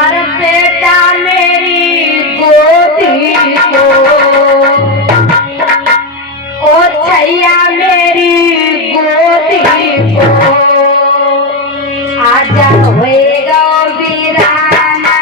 और बेटा मेरी गोदी को, ओ छैया मेरी गोदी को, आजा होएगा वीराना।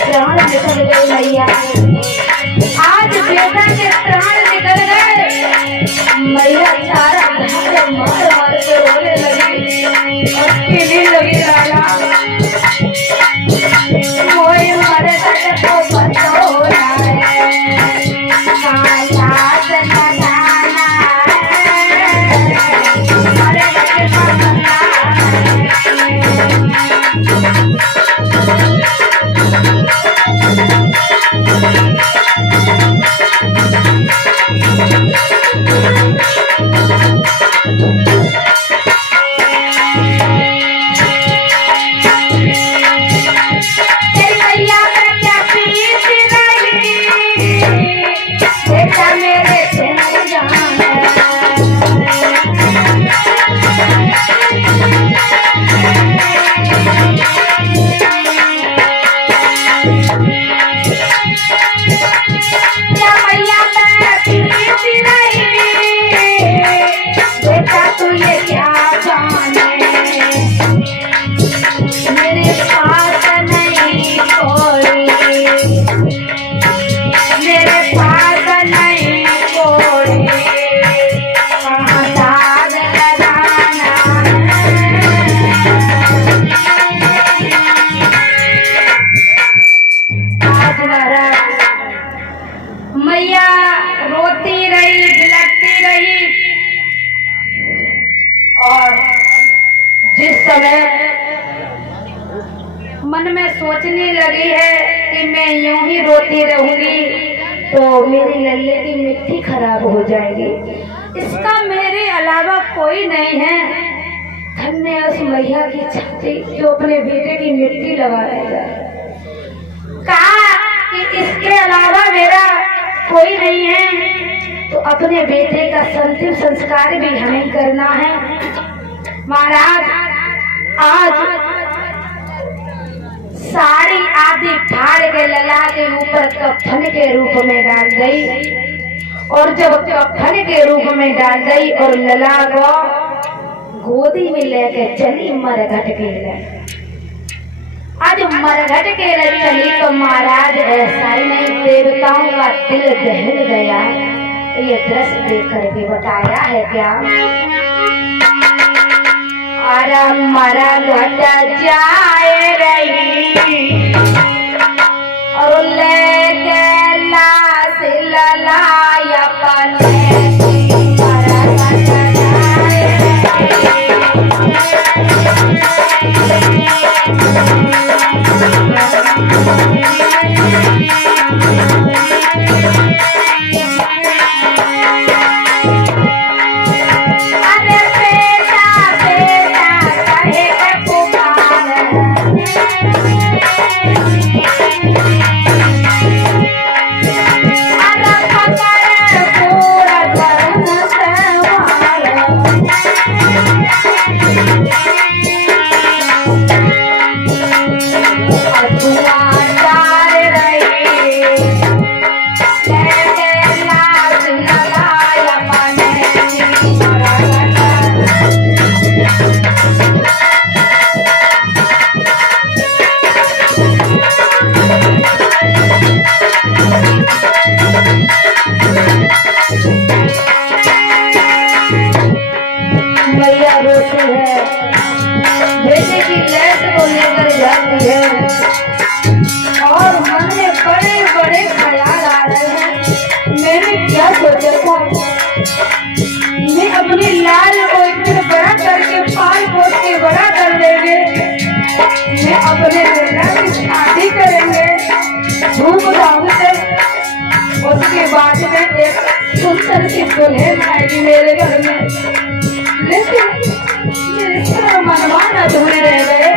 प्राण निकल गए मैया, आज बेटा के प्राण निकल गए। मैया सारा घर मार मार के रोने लगी और पीने लगी लाला। कोई मरे तो बचा हो रहा है, कायात लगाना मरे के बचाना। मैया रोती रही, बिलखती रही और जिस समय मन में सोचने लगी है कि मैं यूं ही रोती रहूंगी तो मेरी लल्ले की मिट्टी खराब हो जाएगी, इसका मेरे अलावा कोई नहीं है। धन्य उस मैया की छाती जो अपने बेटे की मिट्टी लगाएगा। कहा कि इसके अलावा मेरा कोई नहीं है तो अपने बेटे का अंतिम संस्कार भी हमें करना है। महाराज आज साड़ी आदि फाड़ के लला के ऊपर कफन के रूप में डाल गई और जब कफन के रूप में डाल गई और लला को गोदी में लेके चली मरघट के लिए। आज मरघट के लिए चली तो महाराज ऐसा ही नहीं, देवताओं का दिल दहल गया। ये दृश्य देख करके बताया है क्या, अरे मरघट जाए रही और लेके लाश ललाई अपने अपने लल्ला की शादी करेंगे धूमधाम से। उसके बाद में एक सुंदर सी दुल्हन आएगी मेरे घर में, लेकिन मेरे सारा मनमान अधूरे रह गए।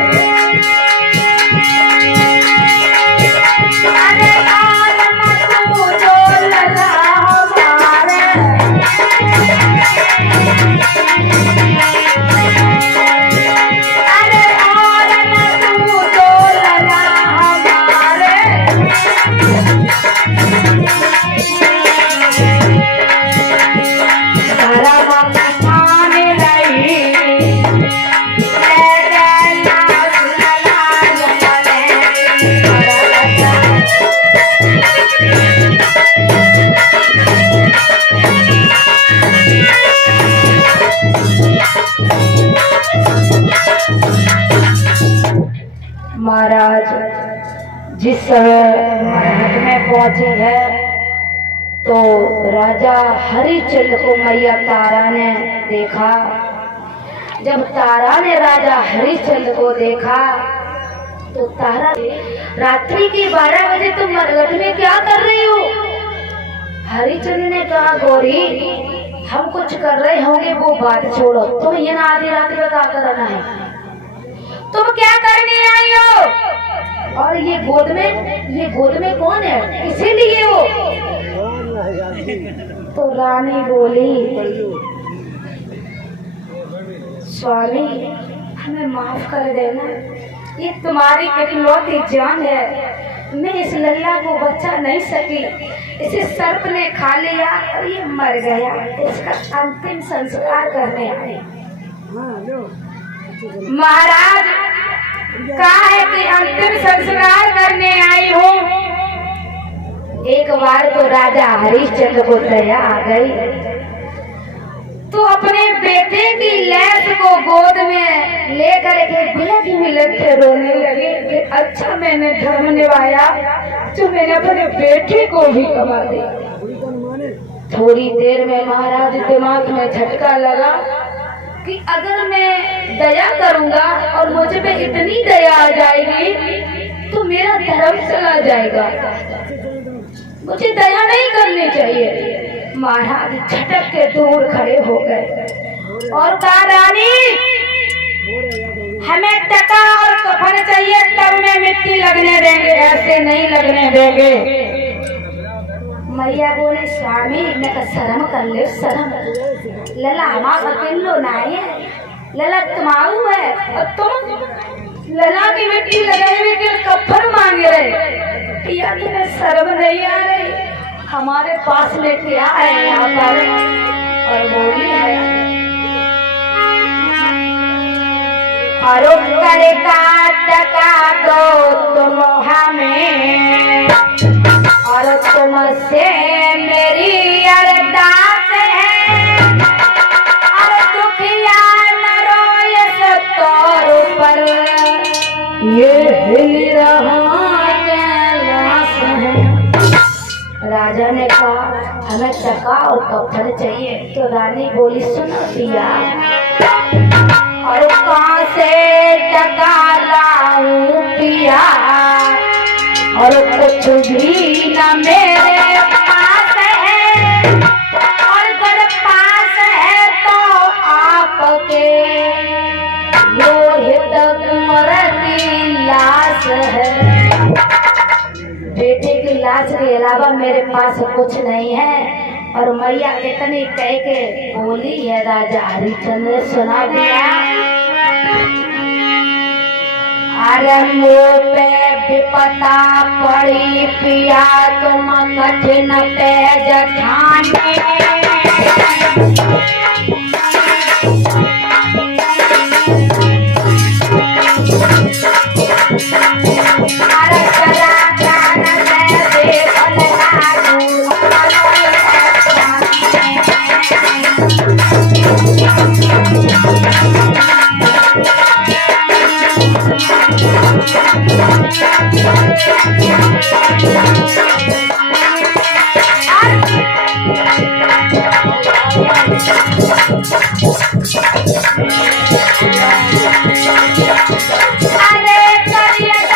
अरे यार तू जो लगा हमारे, अरे यार तू जो लगा हमारे, सारा आने लगी महाराज। जिस समय मरहट में पहुंचे हैं तो राजा हरिश्चंद्र को मैया तारा ने देखा। जब तारा ने राजा हरिश्चंद्र को देखा तो तारा, रात्रि के 12 बजे तुम मरहट में क्या कर रही हो? हरिश्चंद्र ने कहा गौरी हम कुछ कर रहे होंगे वो बात छोड़ो, तुम ये ना आधी रात में क्या करना है, तुम क्या करने आई हो? और ये गोद में कौन है, इसीलिए वो? तो रानी बोली स्वामी हमें माफ कर देना, ये तुम्हारी इकलौती जान है, मैं इस लल्ला को बचा नहीं सकी, इसे सर्प ने खा लिया और ये मर गया, इसका अंतिम संस्कार करने आए। महाराज कहा है कि अंतिम संस्कार करने आई हूँ। एक बार तो राजा हरिश्चंद्र को दया आ गई, तो अपने बेटे की लाश को गोद में लेकर के बिलख बिलख के रोने लगे कि अच्छा मैंने धर्म निभाया जो मैंने अपने बेटे को भी कमा दिया। थोड़ी देर में महाराज दिमाग में झटका लगा कि अगर मैं दया करूंगा और मुझ पे इतनी दया आ जाएगी तो मेरा धर्म चला जाएगा, मुझे दया नहीं करनी चाहिए। महाराज झटक के दूर खड़े हो गए और कहा रानी हमें टका और कफन चाहिए तब मैं मिट्टी लगने देंगे, ऐसे नहीं लगने देंगे। मैया बोले स्वामी मैं तो शर्म कर ले, शर्म लला हमारा अकेलो नहीं है, लला तुम्हारू है और तुम लला की मिट्टी लगाने के कफन मांग रहे, या तुम्हें शर्म नहीं आ रही? हमारे पास में क्या है यहाँ पर? और बोली है करे का टका दो तुम हमें, और तुमसे मेरी अरदास है, और दुखिया न रोए सतौर पर ये हिल रहा कैलाश है। राजा ने कहा हमें टका और कफन चाहिए, तो रानी बोली सुनो पिया, और कहाँ से टका लाऊं पिया, और कुछ भी न मेरे पास है, और अगर पास है तो आपके लोहित कुंवर की लाश है। बेटे की लाश के अलावा मेरे पास कुछ नहीं है। और मैया इतनी कह के बोली है, राजा हरिश्चंद्र ने सुना दिया। अरे मुँह पे विपदा पड़ी पिया तुम कठिन तेज ठाने, अरे चला जान दे अरे करिया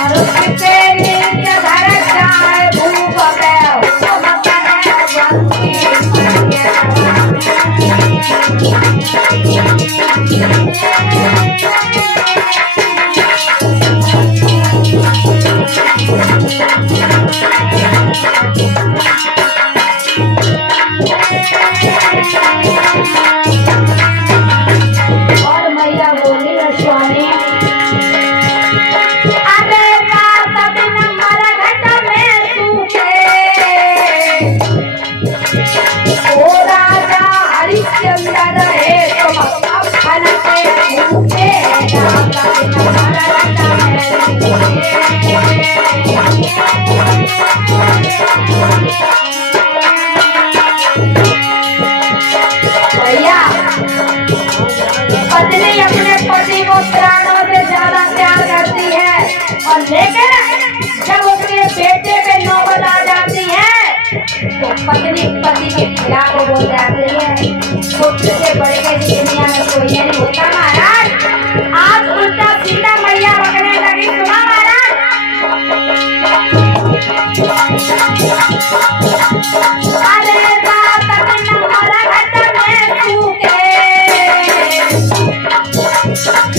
और उसके नीचे धर जाए भूप पे हुक्म करे बंसी और मैया बोली स्वामी अरे रात दिन मरघट में सूखे ओ राजा हरिश्चंद्र है तुम कफन के भूखे रात दिन मरघट में भैया पत्नी अपने पति को प्राणों से ज्यादा प्यार करती है और लेकिन जब उसके बेटे पे नौबत आ जाती है तो पत्नी पति के खिलाफ बोल जाती है। खुद से बढ़ के दुनिया में कोई नहीं होता महाराज। आज उल्टा सीधा मैया बकने लगी। सुना महाराज अरे रात दिन मरघट में सूखे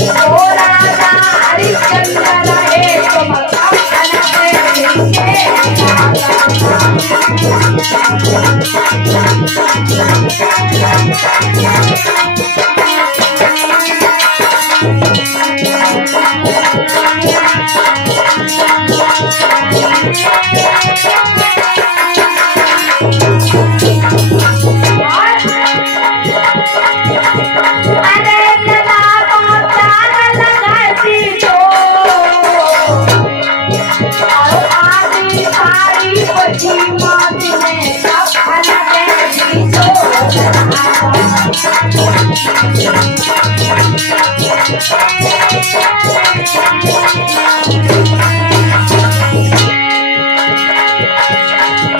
ओ राजा हरिश्चंद्र है तुम कफन के भूखे अरे लगा पहुंचा लगाती तो और आदि सारी बची मौत में कफन के तो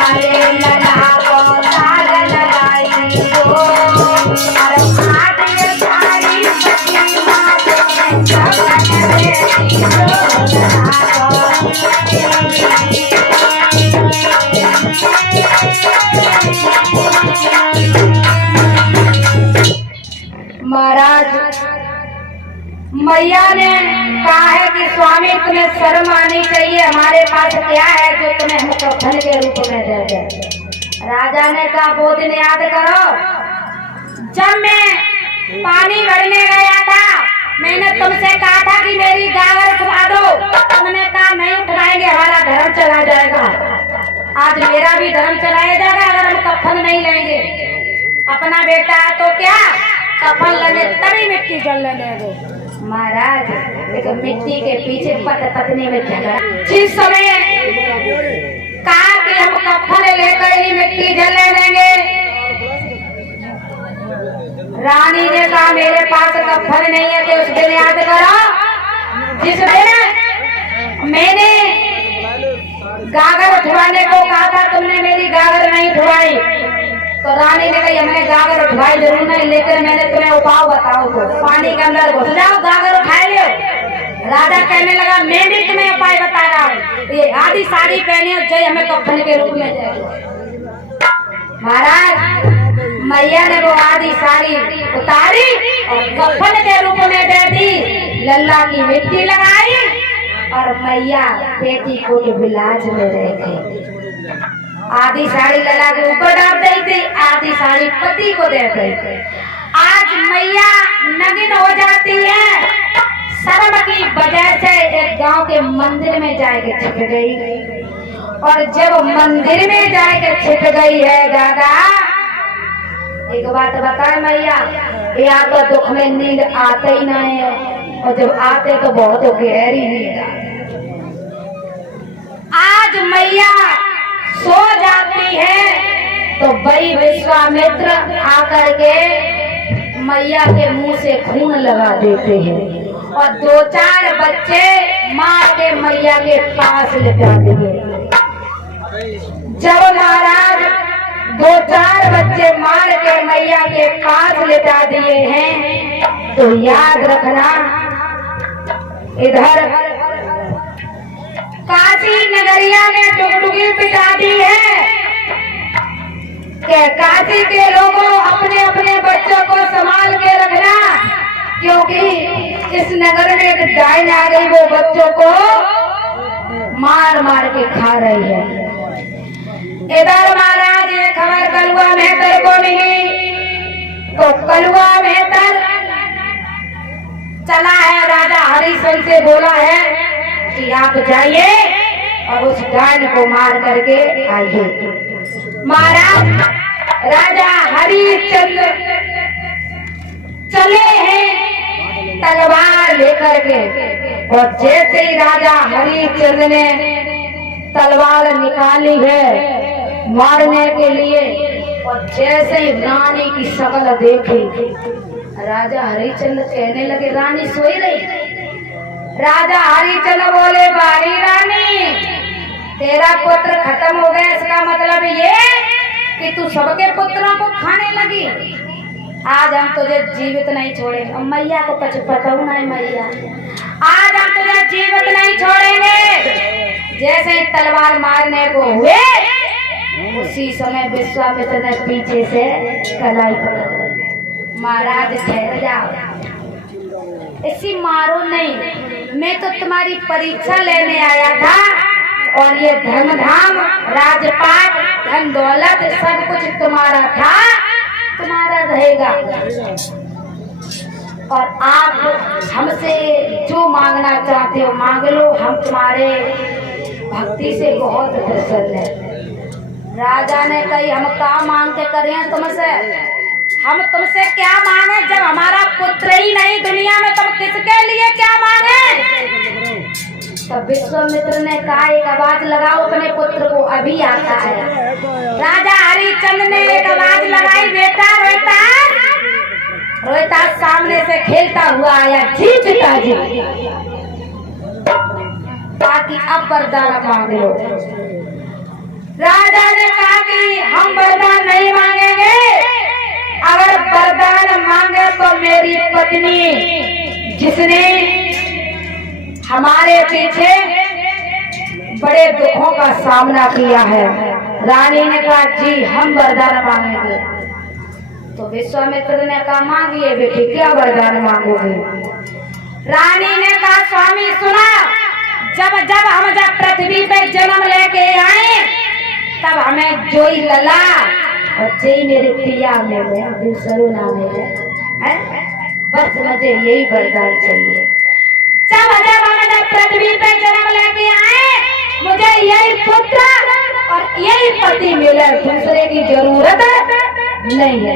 अरे लगा पहुंचा लगाई तो और आदि सारी बची मौत में कफन के महाराज मैया ने कहा है कि स्वामी तुम्हें शर्म आनी चाहिए। हमारे पास क्या है जो तुम्हें हम कफन के रूप में दे दे। राजा ने कहा वो दिन याद करो जब मैं पानी भरने गया था। मैंने तुमसे कहा था कि मेरी गागर उठवा दो। तुमने कहा नहीं उठवाएंगे, हमारा धर्म चला जाएगा। आज मेरा भी धर्म चलाया जाएगा अगर हम कफन नहीं लेंगे। अपना बेटा है तो क्या कफन लगे तभी मिट्टी जलने लगे। महाराज एक मिट्टी के पीछे पत्नी में झगड़ा। जिस समय कहा कि हम कफन लेकर ही मिट्टी जलने देंगे, रानी ने कहा मेरे पास कफन नहीं है। तो उस दिन याद करो जिस दिन मैंने गागर उठवाने को कहा था, तुमने मेरी गागर नहीं उठवाई। तो रानी ने कही हमने गागर उठवाई जरूर नहीं, लेकिन मैंने तुम्हें उपाय बताओ तो पानी के अंदर घुस जाओ गागर उठाए लो। राजा कहने लगा मैं भी तुम्हें उपाय बता रहा हूँ। ये आधी साड़ी पहनी और जय हमें कफन के रूप में दे। महाराज मैया ने वो आधी साड़ी उतारी और कफन के रूप में दे दी। लल्ला की मिट्टी लगाई और मैया बेटी को बिलाज में रह गई। आधी साड़ी लला के ऊपर डाल दी थी, आधी साड़ी पति को दे गई। आज मैया नगिन हो जाती है शर्म की वजह से। एक गांव के मंदिर में जाके छिप गई और जब मंदिर में जाके छिप गई है दादा, एक बात बताए मैया, या तो दुख में नींद आते ही नहीं है और जब आते तो बहुत गहरी नींद। आज मैया सो जाती है तो भाई विश्वामित्र आकर के मैया के मुंह से खून लगा देते हैं और 2-4 बच्चे मार के मैया के पास लेटा दिए। जब महाराज 2-4 बच्चे मार के मैया के पास लेटा दिए हैं तो याद रखना इधर नगरिया ने टुकटुकी पिटा दी है कि काशी के लोगों अपने अपने बच्चों को संभाल के रखना, क्योंकि इस नगर में एक डायन आ गई, वो बच्चों को मार मार के खा रही है। इधर महाराज ये खबर कलुआ मेहतर को मिली, तो कलुआ मेहतर चला है, राजा हरिश्चंद्र से बोला है कि आप जाइए और उस डायन को मार करके आइए। महाराज राजा हरिश्चंद्र चले हैं तलवार लेकर के, और जैसे ही राजा हरिश्चंद्र ने तलवार निकाली है मारने के लिए, और जैसे ही रानी की शक्ल देखी, राजा हरिश्चंद्र कहने लगे रानी सोई रही। राजा हरिश्चंद्र बोले बारी रानी, तेरा पुत्र खत्म हो गया, इसका मतलब ये कि तू सबके पुत्रों को खाने लगी। आज हम तुझे जीवित नहीं छोड़ेंगे। मैया को कुछ पता नहीं, मैया आज हम तुझे जीवित नहीं छोड़ेंगे। जैसे ही तलवार मारने को हुए, उसी समय विश्वामित्र ने पीछे से कलाई पकड़, महाराज ठहर जाओ, इसी मारो नहीं, मैं तो तुम्हारी परीक्षा लेने आया था, और ये धर्मधाम राजपाट धन दौलत सब कुछ तुम्हारा था, तुम्हारा रहेगा, और आप हमसे जो मांगना चाहते हो मांग लो, हम तुम्हारे भक्ति से बहुत प्रसन्न है। राजा ने कही हम क्या मांग के करें तुमसे, हम तुमसे क्या मांगे, जब हमारा पुत्र ही नहीं दुनिया में, तुम किसके लिए क्या मांगे। तो विश्वामित्र ने कहा एक आवाज लगाओ अपने पुत्र को, अभी आता है। राजा हरिश्चंद्र ने एक आवाज लगाई, बेटा रोहिता, रोहिता सामने से खेलता हुआ आया, जी पिताजी, ताकि अब वरदान मांग लो। राजा ने कहा कि हम वरदान नहीं मांगेंगे, अगर वरदान मांगे तो मेरी पत्नी जिसने हमारे पीछे बड़े दुखों का सामना किया है। रानी ने कहा जी हम वरदान मांगेंगे। तो विश्वामित्र ने कहा मांगिए बेटी, क्या वरदान मांगोगे। रानी ने कहा स्वामी सुना, जब हम पृथ्वी पे जन्म लेके आए, तब हमें जोई लला और जय मेरे प्रिया में दूसरों नाम है, बस मुझे यही वरदान चाहिए। जब हम पृथ्वी पे जन्म लेके आए, मुझे यही पुत्र और यही पति मिले, दूसरे की जरूरत नहीं है।